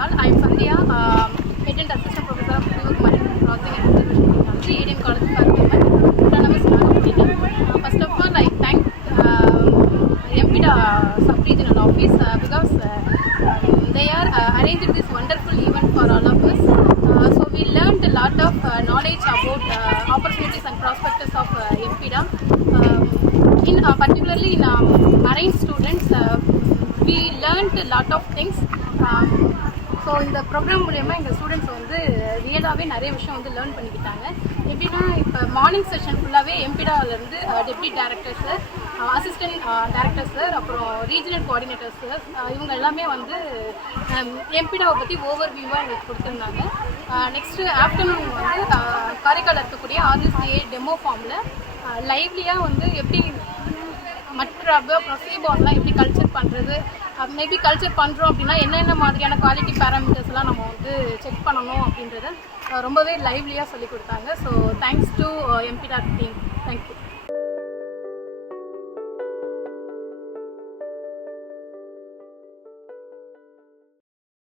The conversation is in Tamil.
all. I am Sandhya, Patent Assistant Professor of Marine Processing and Conservation Technology, ADM College for Women, Autonomous Nagapattinam. First of all, I thank MPIDA Sub-Regional Office because they are arranged this wonderful event for all of us. So we learned a lot of knowledge about opportunities and prospects of MPIDA. Particularly in marine students, we learned a lot of things. So இந்த ப்ரோக்ராம் மூலயமா எங்கள் ஸ்டூடெண்ட்ஸ் வந்து ரியலாகவே நிறைய விஷயம் வந்து லேர்ன் பண்ணிக்கிட்டாங்க. எப்படின்னா இப்போ மார்னிங் செஷன் ஃபுல்லாகவே எம்பிடாவிலேருந்து deputy director sir, assistant director sir, அப்புறம் ரீஜனல் கோஆர்டினேட்டர் சார், இவங்க எல்லாமே வந்து எம்பிடாவை பற்றி ஓவர் வியூவாக எங்களுக்கு கொடுத்துருந்தாங்க. நெக்ஸ்ட்டு ஆஃப்டர்நூன் வந்து காரைக்கால் இருக்கக்கூடிய ஆர்எஸ்சிஏ டெமோ ஃபார்மில் லைவ்லியாக வந்து எப்படி மற்ற அப்புறம் சீபான்லாம் எப்படி கல்ச்சர் பண்ணுறது, மேபி கல்ச்சர் பண்ணுறோம் அப்படின்னா என்னென்ன மாதிரியான குவாலிட்டி பேராமீட்டர்ஸ்லாம் நம்ம வந்து செக் பண்ணணும் அப்படின்றத ரொம்பவே லைவ்லியாக சொல்லி கொடுத்தாங்க. So thanks to MPEDA team.